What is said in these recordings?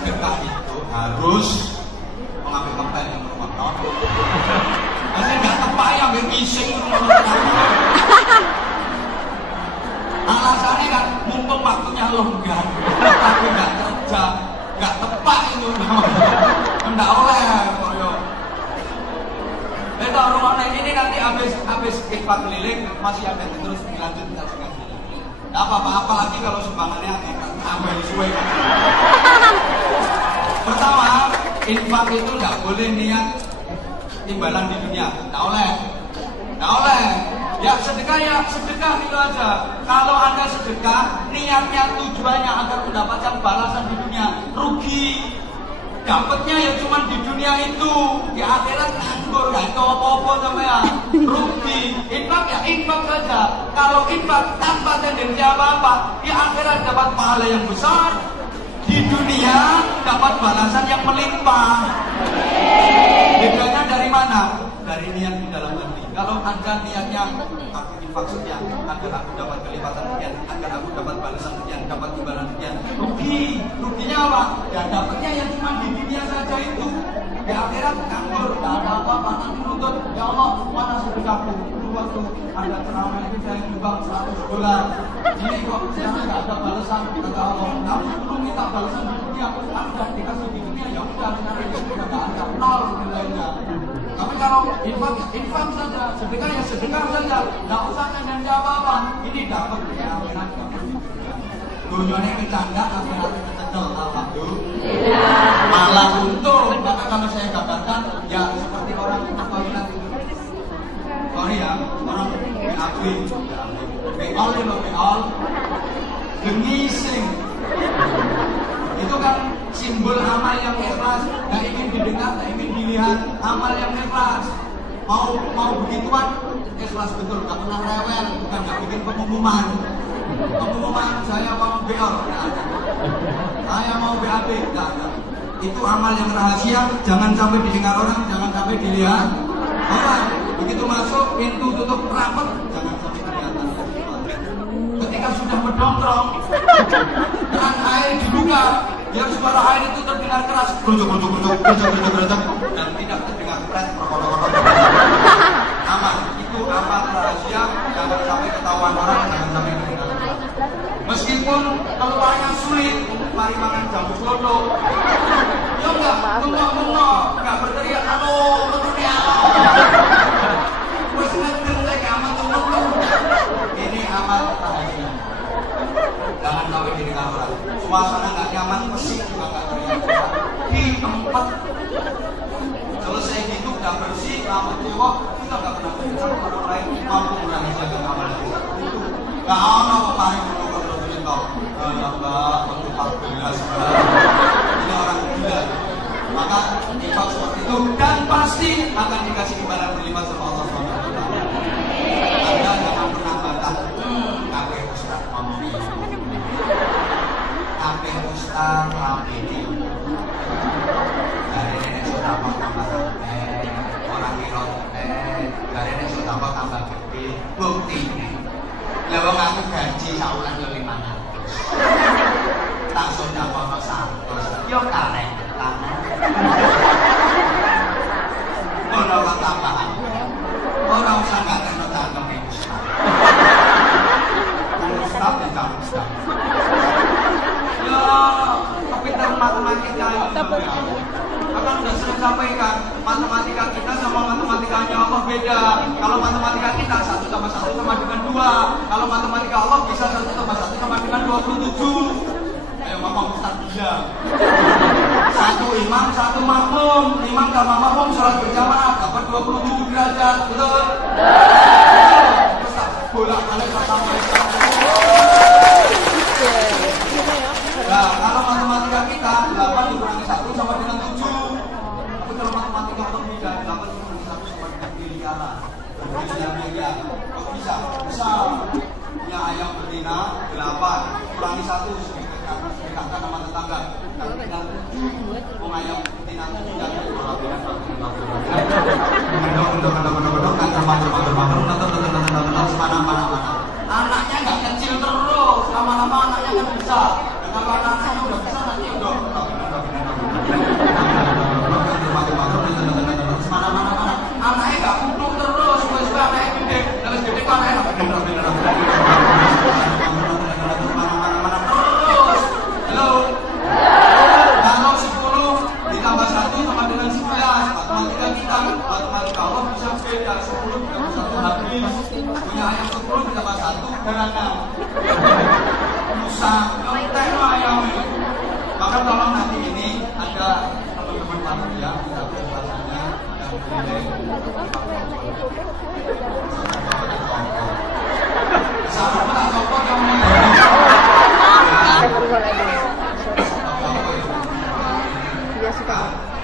sedekah itu harus mengambil tempat yang bermakna. Masih nggak tepat ya, ambil ngising. Alasannya kan mumpung waktunya longgar, tapi nggak kerja, nggak tepat itu. Nggak oleh, koyo. Itu rumahnya ini nanti habis infak keliling masih ada terus dilanjutkan sekali. Nggak apa-apa, apalagi kalau sumbangannya sampai suwe. Pertama, infak itu nggak boleh niat timbalan di dunia, nggak oleh. Ya sedekah itu aja. Kalau Anda sedekah, niatnya tujuannya agar mendapatkan balasan di dunia, rugi. Dapatnya ya cuma di dunia itu, di akhirat nganggur, gak itu apa-apa sampean. Rugi. Infak ya infak saja. Kalau infak tanpa tendensi apa-apa, di akhirat dapat pahala yang besar, di dunia dapat balasan yang melimpah. Bedanya dari mana? Dari niat di dalam hati. Kalau Anda niatnya aku infak sekian, agar aku dapat kelipatan sekian, agar aku dapat balasan sekian, dapat imbalan sekian, ruginya apa? Ya dapatnya yang cuma di dunia saja itu. Di akhirat nganggur, tidak ada apa-apa. Nanti nuntut, ya Allah, mana sedekahku? Dulu waktu ada ceramah itu saya nyumbang $100. Ini kok sekarang nggak ada balasan? Kata Allah, kamu dulu minta balasan di dunia, aku sudah dikasih di dunia, ya udah sekarang ya sudah nggak ada, nol nilainya. Tapi kalau infak saja, sedekah ya sedekah saja, nggak usah janji apa-apa. Ini dapat ya, akhirat dapat. Dunyanya kecanda, akhiratnya kecendel, alhamdulillah. Malah untung, maka kalau saya gambarkan, ya seperti orang toilet itu. Sorry ya, orang diakui, beol itu beol, gengising. Itu kan simbol amal yang ikhlas, nggak ingin didengar, nggak ingin dilihat, amal yang ikhlas. Mau begituan, ikhlas betul, nggak pernah rewel, bukan nggak bikin pengumuman. Pengumuman saya mau beol, nggak ada. Saya mau BAB, nggak ada. Itu amal yang rahasia, jangan sampai didengar orang, jangan sampai dilihat orang. Begitu masuk, pintu tutup rapat, jangan sampai kelihatan. Ketika sudah mendongkrong, keran air dibuka, yang suara air itu terdengar keras, berunjuk, dan tidak terdengar pret, aman. Itu amal rahasia, jangan sampai ketahuan orang, jangan sampai terdengar. Meskipun keluarnya sulit, mari makan jambu solo. Ya enggak, enggak berteriak, halo, berteriak. Wes ngedeng lagi aman tuh. Ini amal rahasia. Jangan sampai didengar orang. Suasana nggak nyaman, mesin juga nggak teriak. Di tempat selesai gitu udah bersih, rambut cewek, kita nggak pernah berbicara orang lain mampu merahasiakan amal itu. Nggak ada tarik dulu ya mbak, untuk 14 ini orang gila. Maka infak seperti itu dan pasti akan dikasih imbalan berlipat sama Allah SWT. Anda jangan pernah bantah. Kafe Ustaz Mampi, kafe Ustaz Mampi. Dari nenek sudah tambah orang kira dari nenek sudah tambah gede. Bukti lewat aku gaji saulan yo 500. Tak sudah apa santos, yo karek tangan. Ono tambahan. Ora usah gak kena tanggung Ustaz. Ustaz tidak Ustaz. Yo, pintar matematika itu. Akan sudah sering sampaikan, matematika kita sama matematikanya Allah beda. Kalau matematika kita 1 tambah 1 sama dengan 2. Kalau matematika Allah bisa 1 tambah 1 sama dengan 27. Ayo ngomong Ustaz gila. 1 imam, 1 makmum. Imam sama makmum sholat berjamaah dapat 27 derajat. Betul? Ustaz bolak-balik sampaikan. Nah, kalau matematika kita 8 dikurangi 1 sama dengan 7. Tapi kalau matematika Allah beda, 8 dikurangi 1 sama dengan miliaran. Miliar. Kok bisa? Bisa. Punya ayam betina 8 kurangi 1 sedekahkan sama tetangga. Kalau tinggal 7, mau ayam betina 7 jadi anaknya nggak kecil terus, lama-lama anaknya kan besar. Kalau anaknya udah besar nanti udah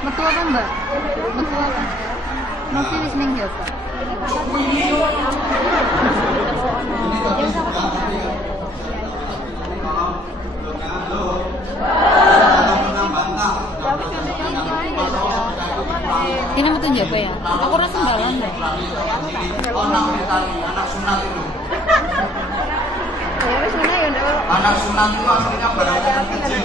Metu apa mbak? Metu apa? Masih listening ya pak? Ini metu apa ya? Aku rasa sembalan deh. Anak sunat itu. Anak sunat itu aslinya barang kecil.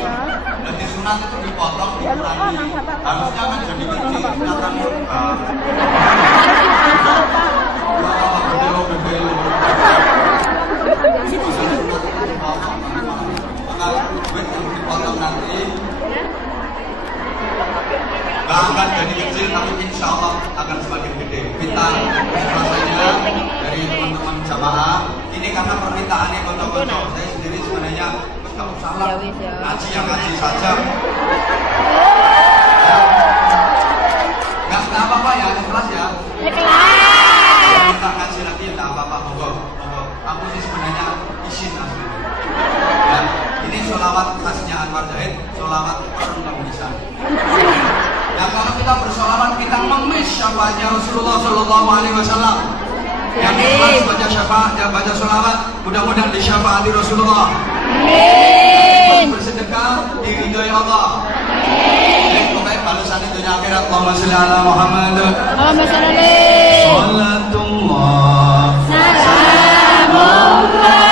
Jadi sunat itu dipotong, dikurangi. Harusnya kan jadi kecil, kelihatan murah. Maka duit yang dipotong nanti nggak akan jadi kecil, tapi insya Allah akan semakin gede. Kita rasanya dari teman-teman jamaah ini karena permintaannya kocok-kocok. Saya sendiri sebenarnya nggak usah lah, ngaji yang ngaji saja. Nggak apa-apa ya, ikhlas ya. Ikhlas. Kita ngaji lagi nggak apa-apa, monggo. Aku sih sebenarnya izin aslinya. Dan ini sholawat khasnya Anwar Zahid, sholawat orang bisa. Dan kalau kita bersolawat kita mengemis syafaatnya Rasulullah Shallallahu Alaihi Wasallam. Yang ikhlas baca syafaat, yang baca sholawat, mudah-mudahan disyafaati Rasulullah. Amin. Bersedekah diridhoi Allah. Amin. Pokoknya balasan dunia akhirat. Allahumma sholli ala Muhammad. Allahumma sholli. Salatullah. Salamullah. Salamullah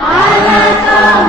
ala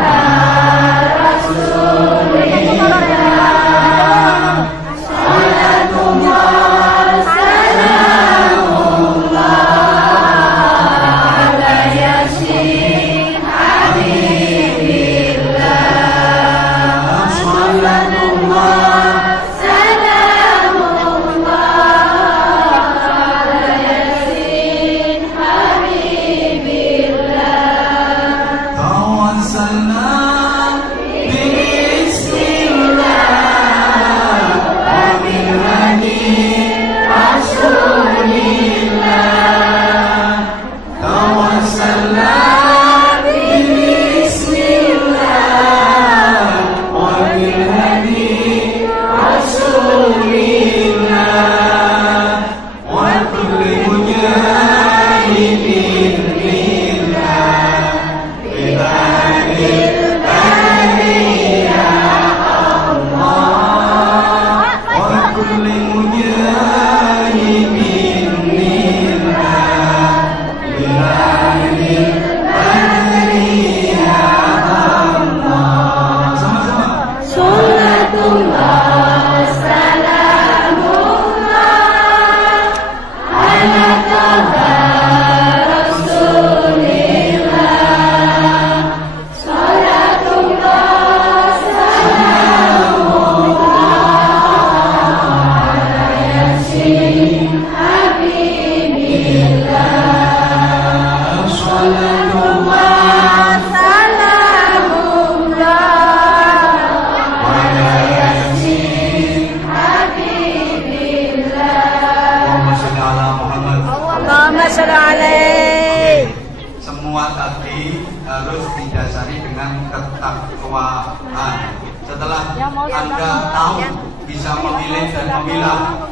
semua tadi harus didasari dengan ketakwaan. Setelah Anda tahu bisa memilih dan memilah,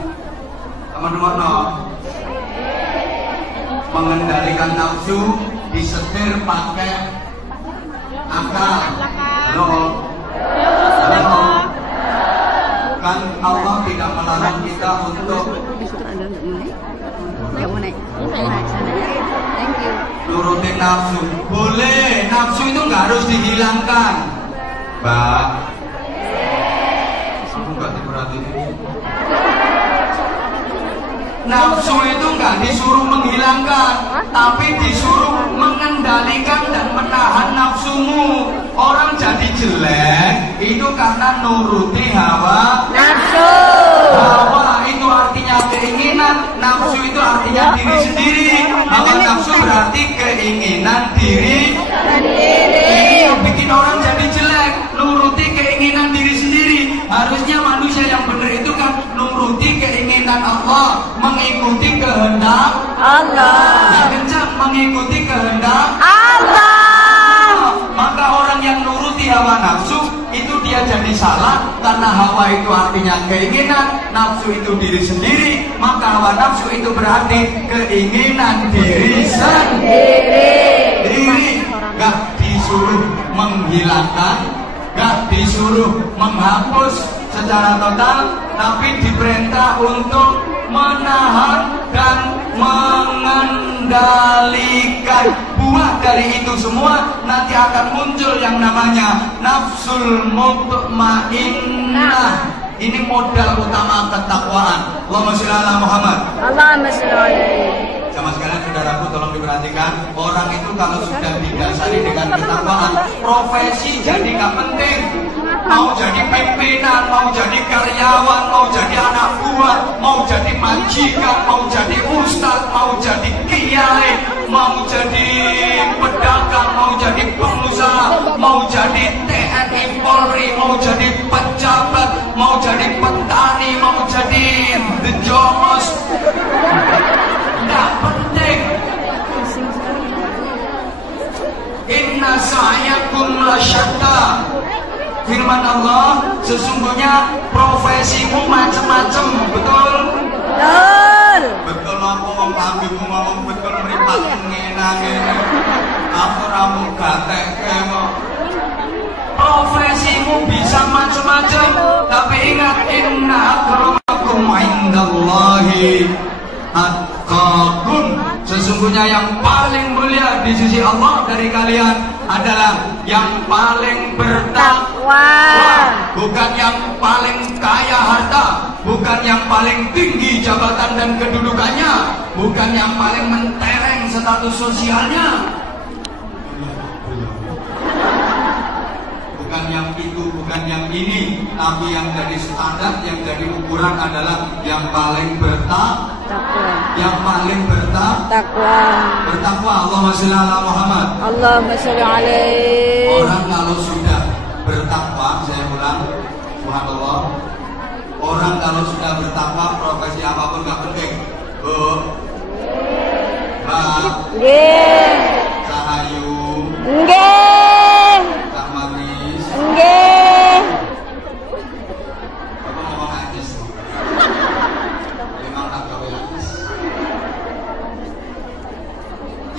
teman-teman, mengendalikan nafsu disetir pakai akal. Halo, kan Allah tidak melarang kita untuk nurutin nafsu. Boleh, nafsu itu nggak harus dihilangkan, Mbak. Aku nggak diperhatiin. Nafsu itu nggak disuruh menghilangkan, tapi disuruh mengendalikan dan menahan nafsumu. Orang jadi jelek itu karena nuruti hawa nafsu. Hawa itu artinya keinginan, nafsu itu artinya diri sendiri. Hawa nafsu berarti keinginan diri sendiri. Ini yang bikin orang jadi jelek, nuruti keinginan diri sendiri. Harusnya manusia yang benar itu kan nuruti keinginan Allah, mengikuti kehendak Allah. Yang kencang, mengikuti kehendak Allah. Maka orang yang nuruti hawa nafsu itu dia jadi salah, karena hawa itu artinya keinginan, nafsu itu diri sendiri. Maka hawa nafsu itu berarti keinginan diri sendiri. Gak disuruh menghilangkan, gak disuruh menghapus secara total, tapi diperintah untuk menahan dan mengendalikan. Buah dari itu semua nanti akan muncul yang namanya nafsul mutmainnah. Ini modal utama ketakwaan. Allahumma sholli ala Muhammad. Allahumma sholli alaihi. Sama sekalian saudaraku, tolong diperhatikan. Orang itu kalau sudah didasari dengan ketakwaan, profesi jadi gak penting. Mau jadi pimpinan, mau jadi karyawan, mau jadi anak buah, mau jadi majikan, mau jadi ustaz, mau jadi kiai, mau jadi pedagang, mau jadi pengusaha, mau jadi TNI Polri, mau jadi pejabat, mau jadi petani, mau jadi the jomos. Tidak penting. Inna sa'yakum lasyatta. Firman Allah, sesungguhnya profesimu macam-macam. Betul? Betul. Betul, aku ngomong betul, meripat ngene-ngene. Aku ramu gatek kok. Profesimu bisa macam-macam, tapi ingat, inna akramakum indallahi atqakum. Sesungguhnya yang paling mulia di sisi Allah dari kalian adalah yang paling bertakwa. Bukan yang paling kaya harta, bukan yang paling tinggi jabatan dan kedudukannya, bukan yang paling mentereng status sosialnya, bukan yang itu, bukan yang ini, tapi yang jadi standar, yang jadi ukuran adalah yang paling bertakwa. Yang paling bertakwa. Allahumma sholli ala Muhammad. Allahumma sholli alaihi. Orang kalau sudah bertakwa, saya ulang, subhanallah. Orang kalau sudah bertakwa, profesi apapun gak penting. Bu, Mbak, Sahayu, Kak Manis, aku ngomong aja sih. Memang tak gawe aja.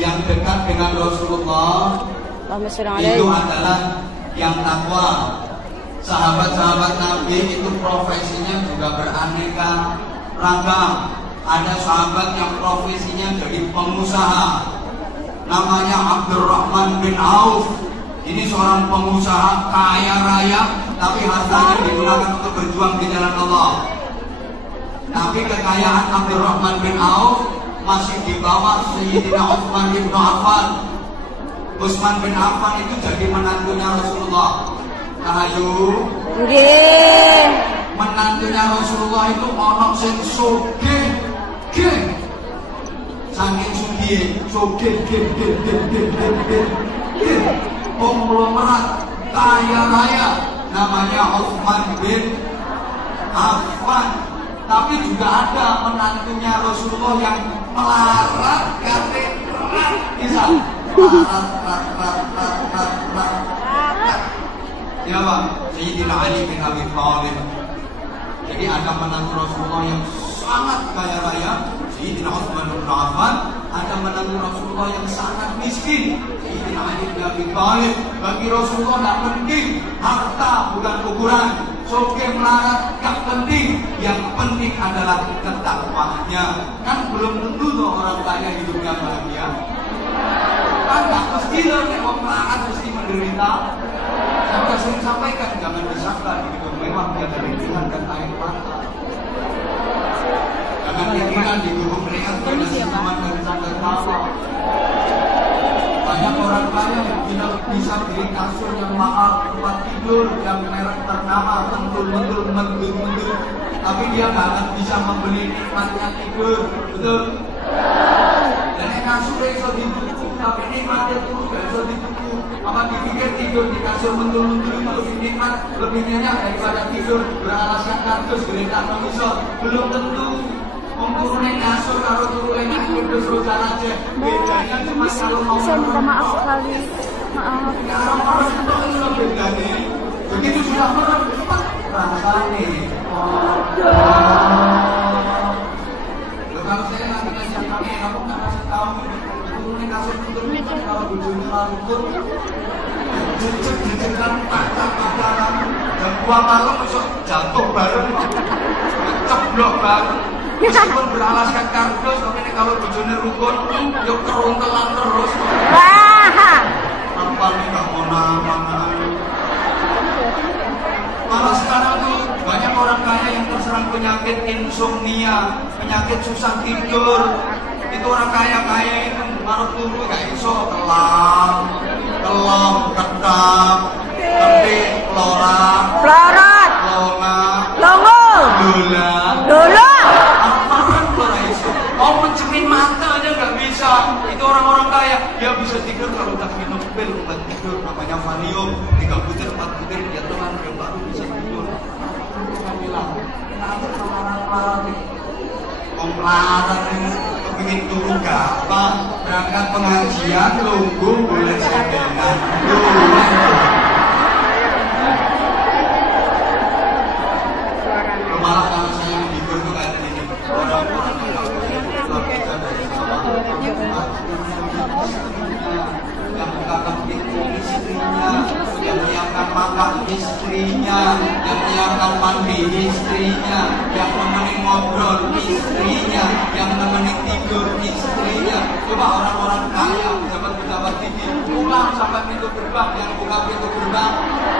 Yang dekat dengan Rasulullah itu adalah yang takwa. Sahabat-sahabat Nabi itu profesinya juga beraneka ragam. Ada sahabat yang profesinya jadi pengusaha, namanya Abdurrahman bin Auf. Ini seorang pengusaha kaya raya, tapi hartanya digunakan untuk berjuang di jalan Allah. Tapi kekayaan Abdurrahman bin Auf masih di bawah Sayyidina Utsman bin Affan. Utsman bin Affan itu jadi menantunya Rasulullah. Ayo, menantunya Rasulullah itu orang sing sugih, saking sugih, konglomerat kaya raya, namanya Utsman bin Affan. Tapi juga ada menantunya Rasulullah yang melarat, bisa Ya Pak, Sayyidina Ali bin Abi Thalib. Jadi ada menantu Rasulullah yang sangat kaya raya, Sayyidina Utsman bin Affan. Ada menantu Rasulullah yang sangat miskin, Sayyidina Ali bin Abi Thalib. Bagi Rasulullah tidak penting harta, bukan ukuran. Soke melarat gak penting, yang penting adalah ketakwaannya. Kan belum tentu tuh orang kaya hidupnya bahagia. Kan gak mesti loh, kalau melarat mesti menderita. Saya sudah sering sampaikan, jangan disangka di hidup mewah biar dari Tuhan dan air mata. Jangan pikiran di gurung rehat dan cuma dari sangka tawa. Banyak orang kaya yang bisa beli kasur yang mahal, tempat tidur yang merek ternama, mentul-mentul, mentul-mentul. Tapi dia nggak bisa membeli nikmatnya tidur, betul? Dan kasur itu ditutup, tapi nikmatnya turun nggak bisa ditutup. Apa dipikir tidur di kasur mentul-mentul itu lebih nikmat, lebih nyenyak daripada tidur beralaskan kardus, geletak mengisor? Belum tentu. Turunnya kasur kalau turunnya kudus rojan aja. Bedanya cuma kalau mau. Saya minta maaf sekali. Maaf. Orang itu loh bedanya. Begitu sudah merem, cepat rasanya. Loh kalau saya lagi ngajak kamu nggak kasih tahu. Turunnya kasur mentul-mentul kalau bujurnya larut. Jejak-jejakan patah-patahan. Dan buah malam besok jatuh bareng. Ceblok bareng. Meskipun beralaskan kardus, tapi ini kalau bujurnya rukun, yuk keruntelan terus. Apa nih gak mau nama? Malah sekarang tuh banyak orang kaya yang terserang penyakit insomnia, penyakit susah tidur. Itu orang kaya-kaya itu baru turu gak iso kelam, ketap, ketik, lorak, longa, dola. Mau mencermin mata aja nggak bisa. Itu orang-orang kaya. Dia bisa tidur kalau udah minum pil obat tidur namanya Valium 3 butir 4 butir dia telan dia baru bisa tidur. Saya bilang, kenapa melarat nih? Melarat ini kepingin turun gampang. Berangkat pengajian tunggu boleh sedengan. Malah kalau saya yang tidur tuh kayak gini. Orang-orang yang bukakan pintu istrinya, yang menyiapkan makan istrinya, yang menyiapkan mandi istrinya, yang nemenin ngobrol istrinya, yang nemenin tidur istrinya. Coba orang-orang kaya, pejabat-pejabat tinggi, pulang sampai pintu gerbang, yang buka pintu gerbang,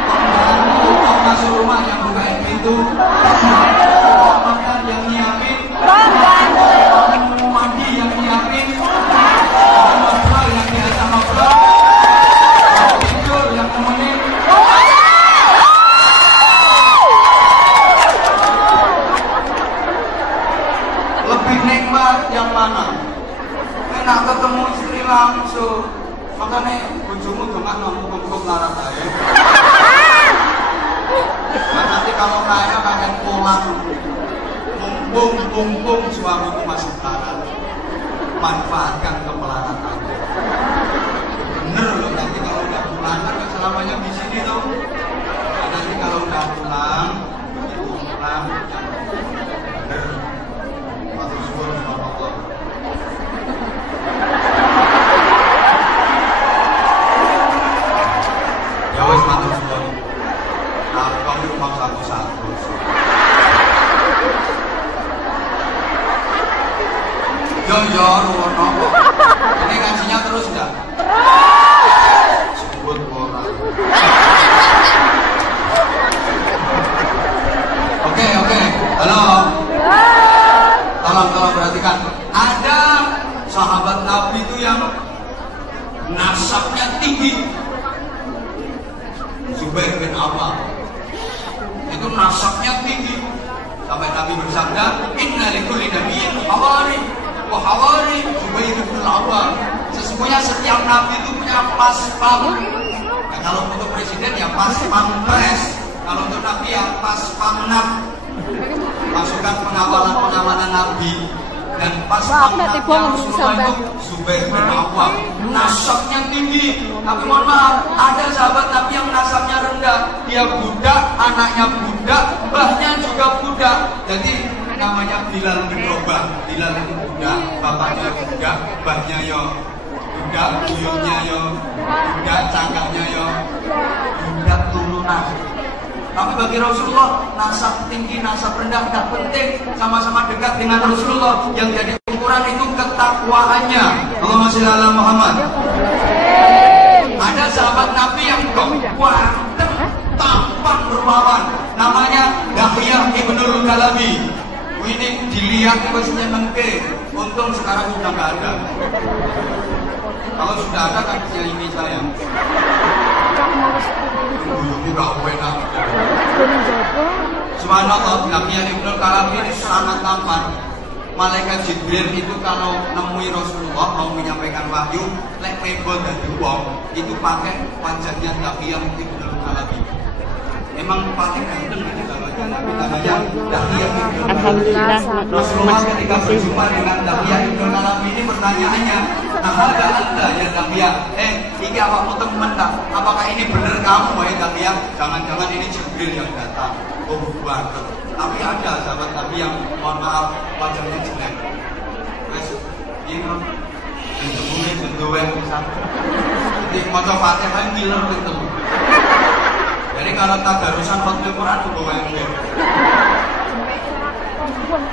pembantu masuk rumah yang bukain pintu, makan yang nyiapin, mandi yang nyiapin, ngobrol yang biasa ngobrol, tidur yang nemenin. Lebih nikmat yang mana? Enak ketemu istri langsung. Makanya bojomu jangan ngomong-ngomong larat aja. Nah, nanti kalau kaya pengen pulang, mumpung suamiku masih larat, manfaatkan kemelaratan. Bener loh, nanti kalau udah pulang kan selamanya di sini tuh. Nah, nanti kalau udah pulang, begitu pulang, bener. Matur suwun sama Allah. Ya wis matur suwun. Nah, kamu rumah satu-satu. Yo, ruwono. Ini ngajinya terus enggak? Sebut orang. Oke. Halo. Tolong perhatikan. Ada sahabat Nabi itu yang nasabnya tinggi. Zubair bin Awwam. Itu nasabnya tinggi. Sampai Nabi bersabda, "Inna likulli nabiyyin hawari." Wahawari Zubair bin Awwam. Sesungguhnya setiap nabi itu punya pas pam. Nah, kalau untuk presiden ya pas pampres. Kalau untuk nabi ya pas pamnap. Pasukan pengamanan nabi. Dan pas Wah, aku udah tiba anaknya ngomong Rasulullah sampai. itu Zubair bin Awwam, nasabnya tinggi. Tapi mohon maaf, ada sahabat Nabi yang nasabnya rendah. Dia budak, anaknya budak, mbahnya juga budak. Jadi namanya Bilal bin Rabah. Bilal itu budak, bapaknya budak, mbahnya yo budak, buyutnya yo budak, cangkangnya yo budak turunan. Tapi bagi Rasulullah, nasab tinggi, nasab rendah tidak penting. Sama-sama dekat dengan Rasulullah. Yang jadi ukuran itu ketakwaannya. Allahumma sholli ala Muhammad. Ada sahabat Nabi yang ganteng, tampan, rupawan. Namanya Dahiyah ibnul Kalabi. Ini dilihat maksudnya mengke. Untung sekarang sudah nggak ada. Kalau sudah ada kan ini saya. Subhanallah, Nabi Ibnul Kalabi ini sangat tampan. Malaikat Jibril itu kalau nemui Rasulullah mau menyampaikan wahyu, lek mebon dan wong itu pakai wajahnya Nabi Ibnul Kalabi. Emang paling ganteng itu wajah Nabi namanya Dahiyah Ibnul Kalabi. Alhamdulillah. Rasulullah ketika berjumpa dengan Dahiyah Ibnul Kalabi ini pertanyaannya, nah ada anda ya Dahiyah, ini awakmu temen tak? Apakah ini benar kamu ya Dahiyah? Jangan-jangan ini Jibril yang datang. Oh banget. Tapi ada sahabat Nabi yang mohon maaf wajahnya jelek. Wes ini mungkin bentuk yang bisa. Jadi maca Fatihah ngiler gitu. Jadi kalau tadarusan khotbah Quran itu yang beda.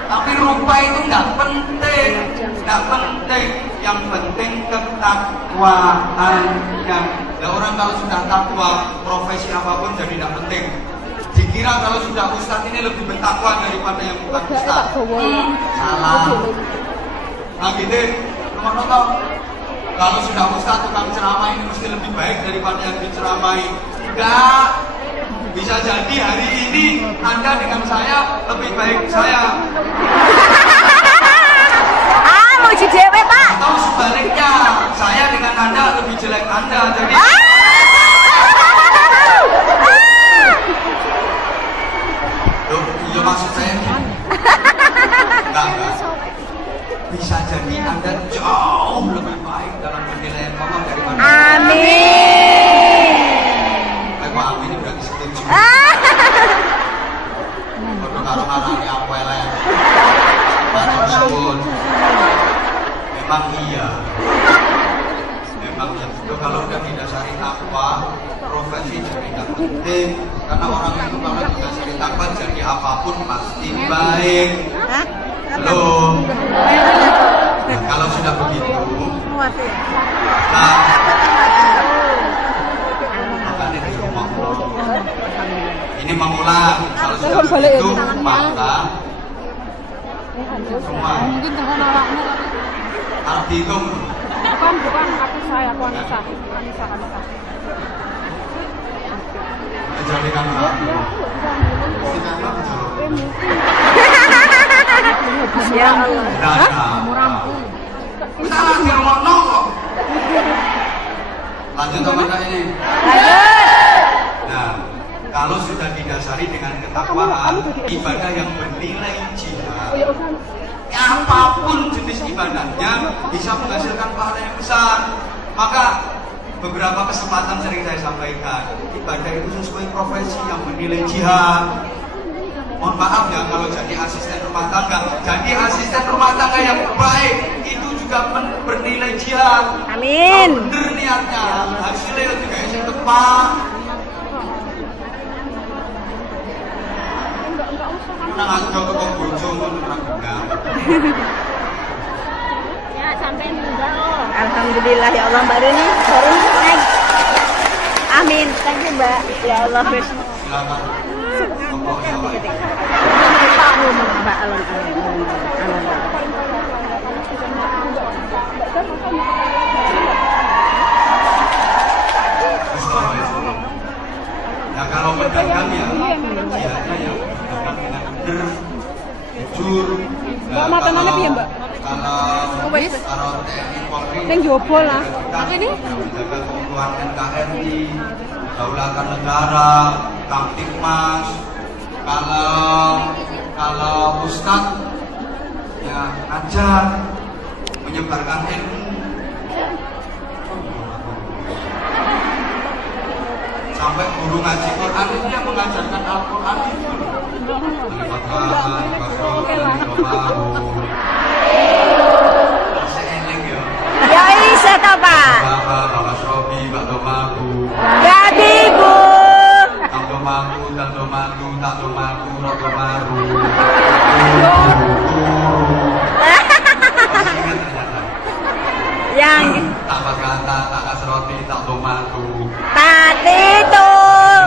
Tapi rupa itu tidak penting, tidak penting. Yang penting ketakwaannya. Nah, orang kalau sudah takwa, profesi apapun jadi tidak penting. Dikira kalau sudah ustaz ini lebih bertakwa daripada yang bukan ustaz. Salah. Nah gitu, teman-teman. Kalau sudah ustaz tukang ceramah ini mesti lebih baik daripada yang diceramai. Enggak. Bisa jadi hari ini Anda dengan saya lebih baik saya. Muji dewe, Pak. Atau sebaliknya, saya dengan Anda lebih jelek Anda. Jadi ya maksud saya enggak. Bisa jadi Anda jauh lebih baik dalam penilaian Allah daripada Amin. Aku amin udah setuju. Kalau ngarang-ngarang yang welek. Matur memang iya. Memang ya itu kalau udah didasari takwa, profesi jadi tidak penting. Karena orang itu kalau didasari takwa jadi apapun pasti baik. Loh. Nah, kalau sudah begitu, nah, makanya di rumah ini mengulang. Kalau sudah begitu, maka semua Mungkin dengan awakmu. arti itu Bukan aku saya, aku Anissa. Anissa. menjadikan aku. Ya Allah. Kita lagi ngono kok. Lanjut teman ini. Nah, kalau sudah didasari dengan ketakwaan, ibadah yang bernilai jihad, apapun jenis ibadahnya bisa menghasilkan pahala yang besar. Maka beberapa kesempatan sering saya sampaikan, ibadah itu sesuai profesi yang bernilai jihad. Mohon maaf ya kalau jadi asisten rumah tangga. Jadi asisten rumah tangga yang baik itu juga bernilai jihad. Amin. Bener niatnya, hasilnya juga yang tepat. Nang aja kok bojo ngono ora. Ya sampai enggak. Alhamdulillah ya Allah Mbak Reni. Baru naik. Amin. Thank you Mbak. Ya Allah. Silakan. Mbak Alon. Nah kalau pedagang ya, jihadnya ya pedagang dengan benar, jujur. Nah, makanannya piye, Mbak? Kalau TNI Polri, Neng jopo lah. Ini menjaga keutuhan NKRI, kedaulatan negara, Kamtibmas. Kalau Ustadz ya ya ngajar, menyebarkan ilmu. Sampai guru ngaji Quran itu yang mengajarkan Al-Quran itu. Ya bisa toh Pak. Bapak Robi, Pak Domaku. Ya Ibu. Tak Domaku, tak Domaku, tak Domaku, tak Domaku. Masih ingat ternyata. Yang Tak berkata, tak kasroti, tak Domaku. tadi itu.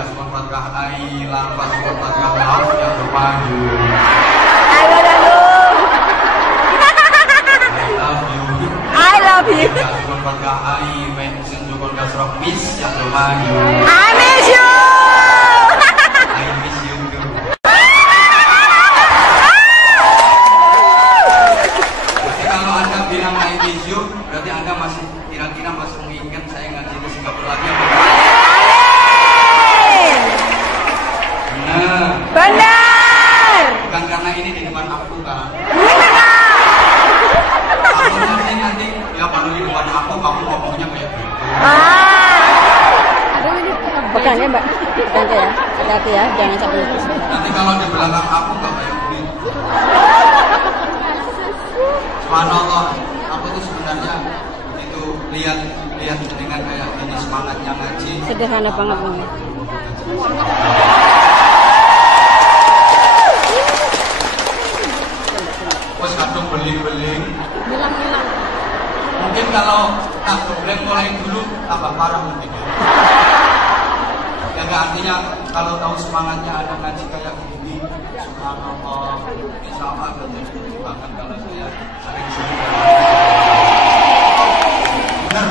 Sepertilah air, lampas sepertilah laut yang berpadu. Ayo lalu. I love you. I love you. Sepertilah air, mention juga kasroh miss yang berpadu. I miss you. I miss you too. Jadi kalau Anda bilang I miss you, berarti Anda masih kira-kira masih mengingat saya ngaji di Singapura lagi. Benar. Benar. Bukan karena ini di depan aku kan. Benar. Aku nanti ya kalau di depan aku kamu ngomongnya kayak gitu. Pegang ya Mbak. Pegang ya. Hati-hati ya, jangan sampai lupa. Nanti kalau di belakang aku nggak kayak gitu. Subhanallah, aku tuh sebenarnya begitu lihat dengan kayak ini semangatnya ngaji. Sederhana banget Bang. Wes kadung beling-beling. Mungkin kalau tak geblek mulai dulu tambah parah mungkin. Ya nggak, artinya kalau tahu semangatnya ada ngaji kayak gini, subhanallah, insya Allah akan jadi bahkan kalau saya sering benar.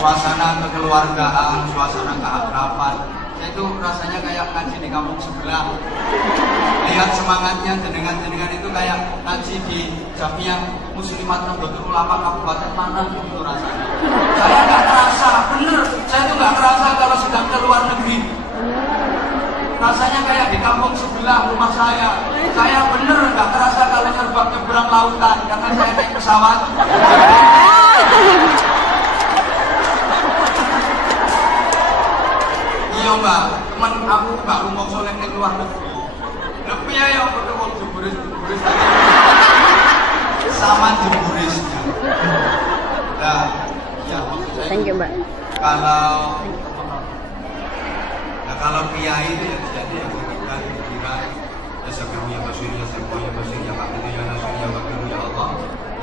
Suasana kekeluargaan, suasana keakraban, itu rasanya kayak ngaji di kampung sebelah. Lihat semangatnya jenengan itu kayak ngaji di Jamiah Muslimat Nahdlatul Ulama Kabupaten mana gitu rasanya. Saya nggak terasa, bener. Saya tuh nggak terasa kalau sedang ke luar negeri. Rasanya kayak di kampung sebelah rumah saya. Saya bener nggak terasa kalau nyebrang lautan karena saya naik pesawat. Iya mbak, teman aku mbak rumah soleh di luar negeri. Lebih ya bertemu jeburis sama jeburisnya. Nah, ya maksud saya. Thank you Mbak. Kalau kiai itu ya jadi yang ketiga pikiran ya sebelum ya basir ya semua ya basir ya kamu ya nasir ya wakil ya Allah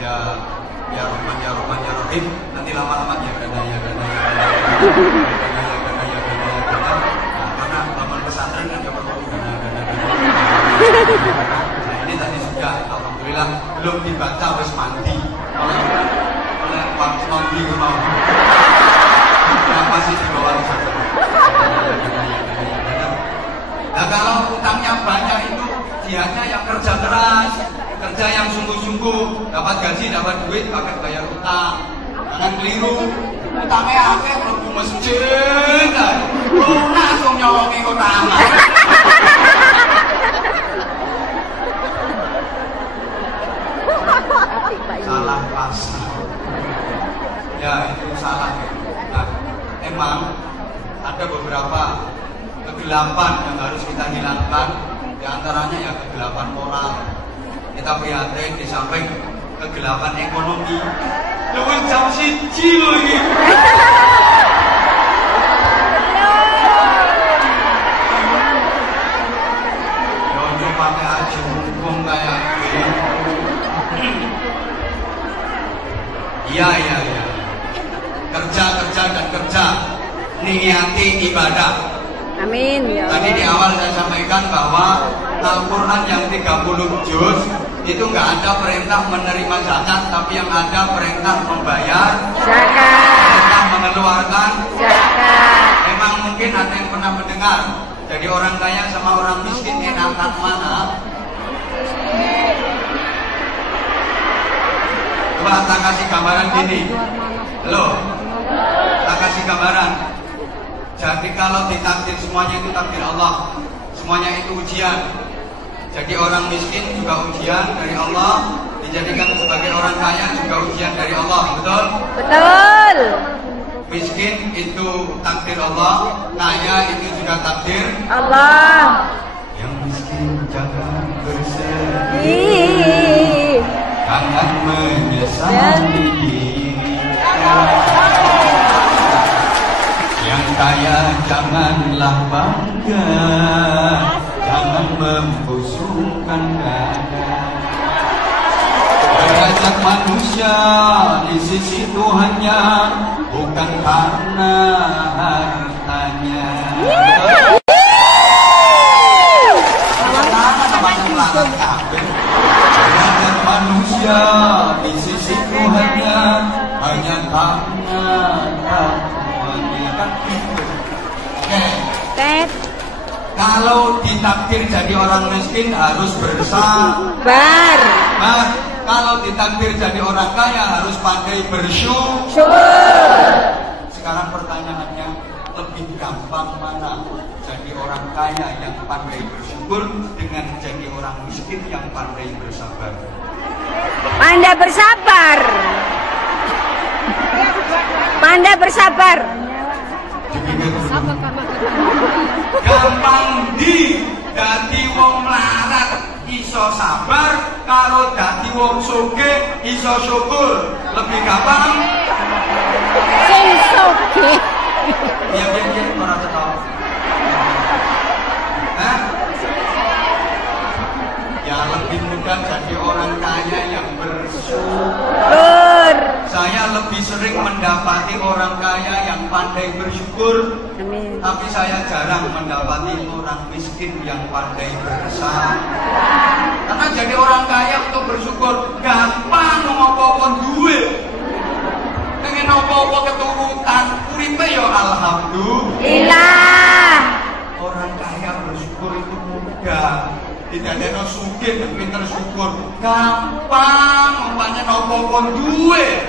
ya Rahman ya Rahman ya Rahim, nanti lama-lama ya gada ya gada ya gada ya gada ya gada ya gada. Nah, karena laman pesantren kan ya perlu gada. Nah ini tadi sudah alhamdulillah belum dibaca wes mandi oleh waktu mandi mau kenapa sih di bawah pesantren. Nah kalau utangnya banyak itu jihadnya yang kerja keras, kerja yang sungguh-sungguh, dapat gaji, dapat duit, pakai bayar utang. Jangan keliru, utangnya akeh mlebu masjid, langsung nyolongi utang. Salah pasar. Ya itu salah. Nah, emang ada beberapa kegelapan yang harus kita hilangkan, diantaranya ya kegelapan moral. Kita prihatin di samping kegelapan ekonomi. Luwih jam 1 loh ini. Jojo pakai aja hukum kayak gini. Iya. Kerja dan kerja. Niati ibadah. Amin ya. Tadi di awal saya sampaikan bahwa Al-Quran yang 30 juz itu nggak ada perintah menerima zakat, tapi yang ada perintah membayar zakat, perintah mengeluarkan zakat. Memang mungkin ada yang pernah mendengar, jadi orang kaya sama orang miskin enakan mana? Coba tak kasih gambaran gini. Loh, tak kasih gambaran. Jadi kalau ditakdir semuanya itu takdir Allah, semuanya itu ujian. Jadi orang miskin juga ujian dari Allah, dijadikan sebagai orang kaya juga ujian dari Allah, betul? Betul. Miskin itu takdir Allah, kaya itu juga takdir Allah. Yang miskin jangan bersedih, Ih. jangan menyesali diri. Yang kaya janganlah bangga, jangan membusungkan dada. Derajat manusia di sisi Tuhannya bukan karena hartanya. Derajat manusia di sisi Tuhannya hanya karena takdirnya. Kan gitu. Oke. Tet. Kalau ditakdir jadi orang miskin harus bersabar. Bar. Kalau ditakdir jadi orang kaya harus pandai bersyukur. Syukur. Sekarang pertanyaannya, lebih gampang mana? Jadi orang kaya yang pandai bersyukur dengan jadi orang miskin yang pandai bersabar? Pandai bersabar. Pandai bersabar. Dipikir dulu. Gampang di dadi wong melarat iso sabar, karo dadi wong sugih iso syukur. Lebih gampang. Sing sugih. Ya ora tahu. Hah? Ya lebih mudah jadi orang kaya yang bersyukur. Saya lebih sering mendapati orang kaya yang pandai bersyukur. Amin. Tapi saya jarang mendapati orang miskin yang pandai bersabar. Karena jadi orang kaya untuk bersyukur gampang, ngopo-ngopo duit. Pengen ngopo-ngopo keturutan, uripe ya alhamdulillah. Orang kaya bersyukur itu mudah. Tidak ada sugih dan pinter syukur gampang, umpamanya ngopo-ngopo duit.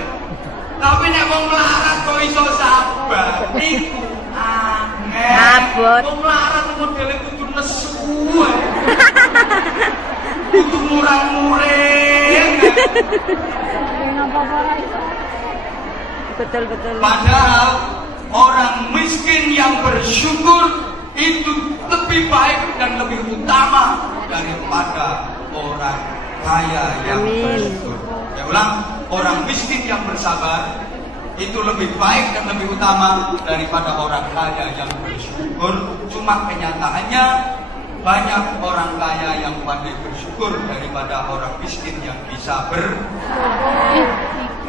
Tapi nek wong melarat kok iso sabar, iku angel. Abot. Wong melarat modele kudu nesu. Kudu murang-muring. Betul. Padahal orang miskin yang bersyukur itu lebih baik dan lebih utama daripada orang kaya yang bersyukur. Ya ulang, orang miskin yang bersabar itu lebih baik dan lebih utama daripada orang kaya yang bersyukur. Cuma kenyataannya banyak orang kaya yang pandai bersyukur daripada orang miskin yang bisa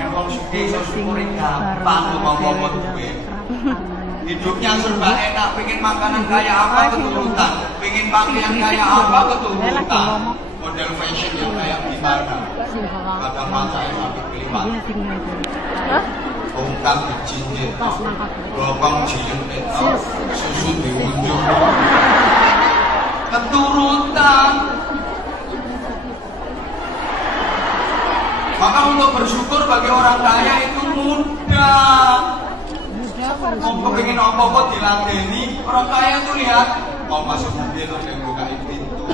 yang wong sugih iso syukuri gampang ngomong duwe. Hidupnya serba enak, pengen makanan kayak apa keturutan, pengen pakaian kayak apa keturutan, model fashion yang kayak gimana, ada mata yang sampai kelipat, bongkar dijinjit, bokong dijinjit, susu diunjuk, keturutan. Maka untuk bersyukur bagi orang kaya itu mudah. Mau pengen apa-apa diladeni, orang kaya itu lihat, mau masuk mobil ada yang bukain pintu,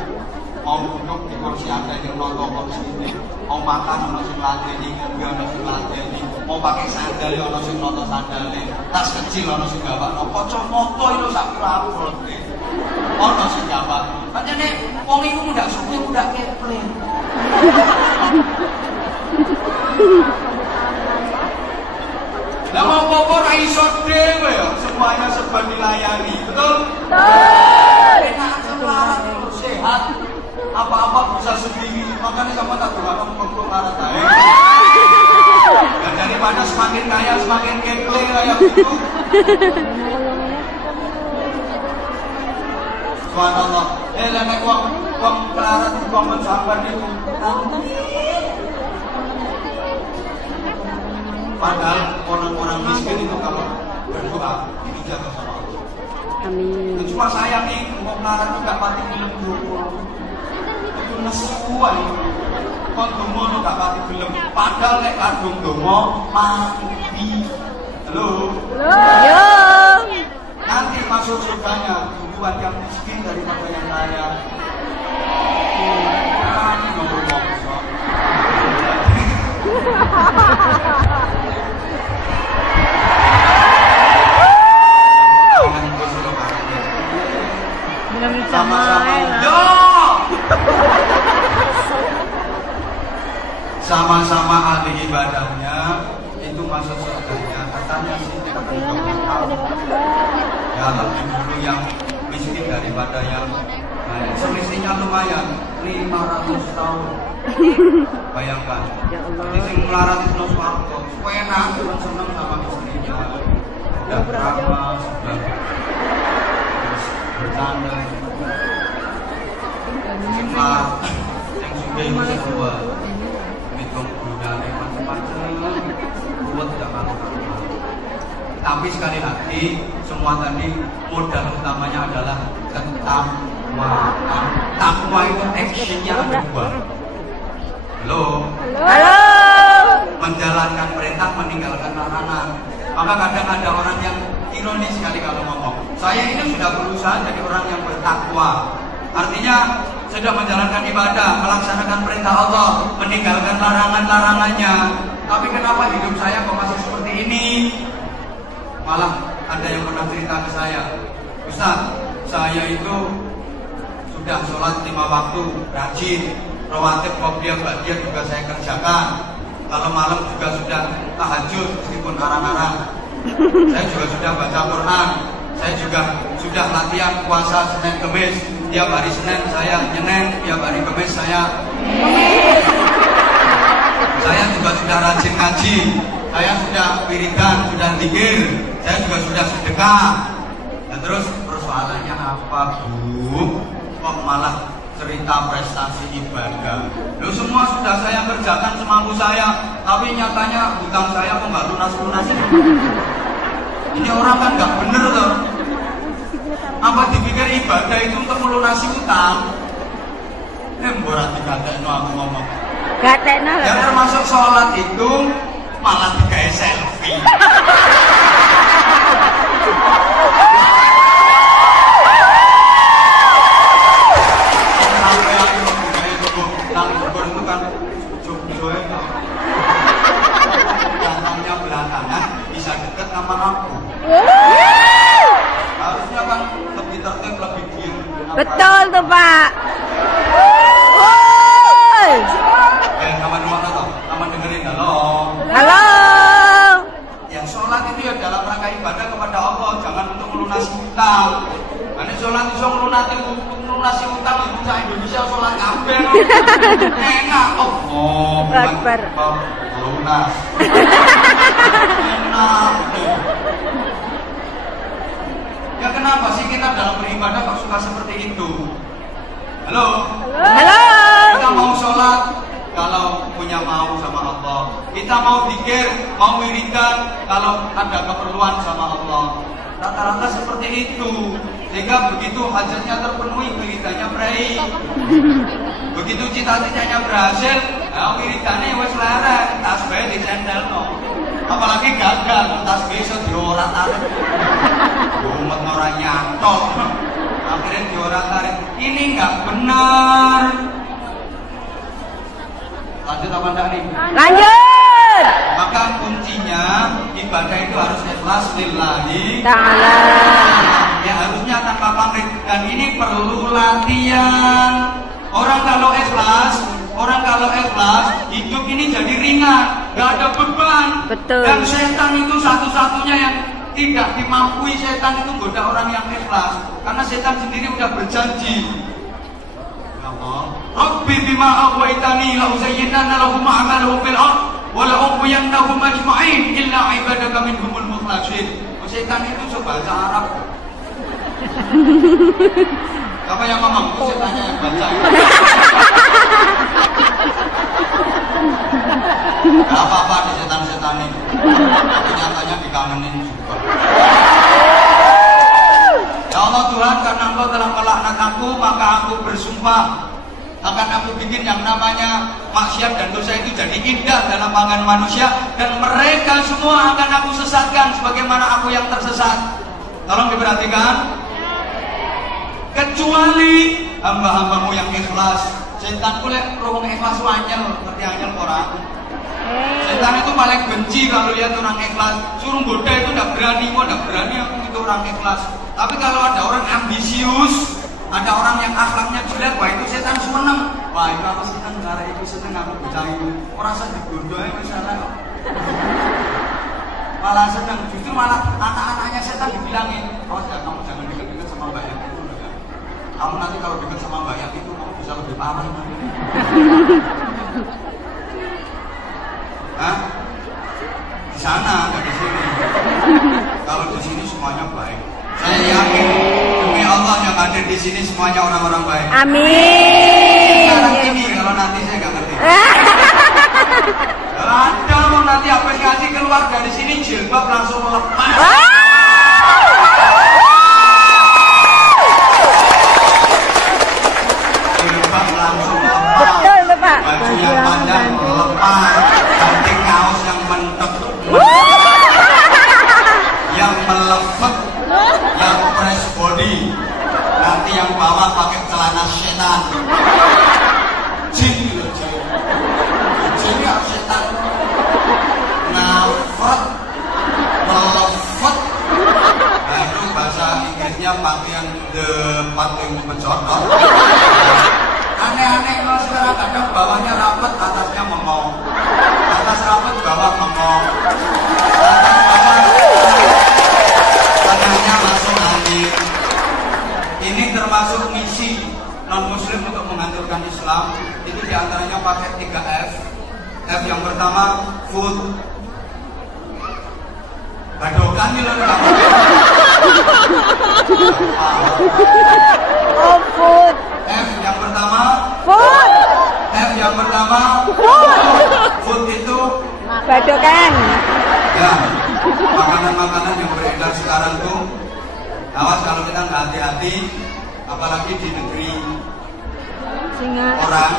mau duduk di kursi ada yang nonton kursi ini, mau makan ada yang ladeni, ngopi ada yang ladeni, mau pakai sandal ada yang nonton sandalnya, tas kecil ada yang gawak, kocok-moto itu sak rapor deh, ada yang gawak. Makanya wong itu mudah suka, mudah kepling. Lah mau apa ra iso dhewe ya, semuanya serba dilayani, betul? Betul. Enak melarat itu sehat. Apa-apa bisa sendiri, makanya sama tak doakan untuk melarat ae. Dan daripada semakin kaya semakin keple kayak gitu. Subhanallah. Nek wong melarat itu wong mensabar itu. Padahal orang-orang miskin itu kalau berdoa itu jatuh sama Allah. Amin. Cuma saya nih mau melarat juga pati film dulu. Itu nesuan. Kok dongo lo gak pati film. Padahal nek kadung dongo mati. Halo. Yo. Nanti masuk surganya duluan yang miskin daripada yang kaya. Ngomong-ngomong. sama-sama ahli ibadahnya, itu masuk surganya. Katanya sih kita belum tahu. Ya lebih dulu yang miskin daripada yang selisihnya lumayan 500 tahun. Bayangkan. Jadi sing melarat itu swarga, enak, seneng sama istrinya. Sudah ramah, sudah bercanda. Sing melarat, yang sudah itu kedua, hitung gunanya macam-macam, buat jangan. Tapi sekali lagi, semua tadi modal utamanya adalah ketakwaan. Takwa itu actionnya ada dua. Halo. Halo. Menjalankan perintah, meninggalkan larangan. Maka kadang ada orang yang ironis sekali kalau ngomong, saya ini sudah berusaha jadi orang yang bertakwa. Artinya sudah menjalankan ibadah, melaksanakan perintah Allah, meninggalkan larangan-larangannya. Tapi kenapa hidup saya kok masih seperti ini? Malah ada yang pernah cerita ke saya, Ustaz, saya itu sudah sholat 5 waktu, rajin, rawatib, qobliyah, ba'diyah juga saya kerjakan. Kalau malam juga sudah tahajud meskipun arang-arang. Saya juga sudah baca Quran. Saya juga sudah latihan puasa Senin Kemis. Tiap hari Senin saya nyenen, tiap hari Kemis saya juga sudah rajin ngaji. Saya sudah wiridan, sudah zikir. Saya juga sudah sedekah. Dan terus persoalannya apa, Bu? Kok malah cerita prestasi ibadah? Loh, semua sudah saya kerjakan semampu saya, tapi nyatanya hutang saya kok nggak lunas-lunas. Ini orang kan nggak bener loh. Apa dipikir ibadah itu untuk melunasi hutang? Borat dikatain aku ngomong. Gatekno lah. Ya termasuk sholat itu malah digawe selfie. Bisa deket sama aku. Harusnya kan lebih tertib, lebih diam. Betul tuh Pak. Kaman rumah atau kaman dengerin, halo. Halo. Yang sholat itu ya dalam rangka ibadah kepada Allah, jangan untuk melunasi hutang. Karena sholat itu melunasi hutang itu saya Indonesia sholat kabeh. Enak, oh, Akbar. Lunas. Ya kenapa sih kita dalam beribadah kok suka seperti itu? Halo? Halo. Kita mau sholat kalau punya mau sama Allah. Kita mau zikir, mau wiridan kalau ada keperluan sama Allah. Rata-rata seperti itu. Sehingga begitu hajatnya terpenuhi, wiridannya berai. Begitu cita-citanya berhasil, nah wiridannya wes lereng, tasbih dicendelno. Apalagi gagal, tasbih iso diorat-arit. Umat orang nyantok. Akhirnya diorat-arit. Ini nggak benar. Lanjut apa enggak nih? Lanjut. Maka kuncinya ibadah itu harus ikhlas lillahi Ta'ala. Ya harusnya tanpa pamrih. Dan ini perlu latihan. Orang kalau ikhlas, hidup ini jadi ringan, nggak ada beban. Betul. Dan setan itu satu-satunya yang tidak dimampui. Setan itu goda orang yang ikhlas, karena setan sendiri udah berjanji. Ya Allah, Rabbi bima aghwaytani la uzayyinanna lahum a'malahum fil ardh wa la ughwiyannahum ajma'in illa ibadaka minhumul mukhlasin. Setan itu sebaca Arab. Apa yang ngomong? Setannya yang baca. Gak apa-apa di setan-setan ini. Tapi nyatanya dikangenin juga. Ya Allah Tuhan, karena Engkau telah melaknat aku, maka aku bersumpah akan aku bikin yang namanya maksiat dan dosa itu jadi indah dalam pandangan manusia, dan mereka semua akan aku sesatkan sebagaimana aku yang tersesat. Tolong diperhatikan. Kecuali hamba-hambamu yang ikhlas. Setan kulit rohong ikhlas wanyel, ngerti anyel orang. Setan itu paling benci kalau lihat orang ikhlas. Suruh goda itu nggak berani, aku itu orang ikhlas. Tapi kalau ada orang ambisius, Ada orang yang akhlaknya jelek, wah itu setan seneng. Wah itu aku seneng, cara itu seneng aku bocah itu. Orang saya digodoh misalnya. Malah seneng, justru malah anak-anaknya setan dibilangin, oh ya kamu jangan dekat-dekat sama Mbak Yati itu. Kamu nanti kalau dekat sama Mbak Yati itu kamu bisa lebih parah. Hah? Di sana, nggak di sini. Kalau di sini semuanya baik. Saya yakin demi Allah yang ada di sini semuanya orang-orang baik. Amin. Sekarang ini kalau nanti saya nggak ngerti. Ada mau nanti aplikasi keluar dari sini jilbab langsung melepas. Jilbab langsung lepas. Betul tuh Pak. Baju yang panjang lepas. Ganti kaos yang mentek. Yang melepet. Yang press body. Nanti yang bawah pakai celana setan. Jin loh jin. Jin ya setan. Nafret. Melepet. Nah itu bahasa Inggrisnya pakaian paling mencolok. Aneh-aneh kalau sekarang kadang bawahnya rapet, atasnya mengong. Atas rapet, bawah mengong. Atas bawah, tengahnya masuk angin. Ini termasuk misi non-muslim untuk menghancurkan Islam. Itu diantaranya pakai 3 F. F yang pertama, food. Badokan nih loh. Oh, food. F yang pertama, Food. F yang pertama, food itu Badokan. ya makanan-makanan yang beredar sekarang tuh. Awas kalau kita nggak hati-hati, apalagi di negeri Singa. orang,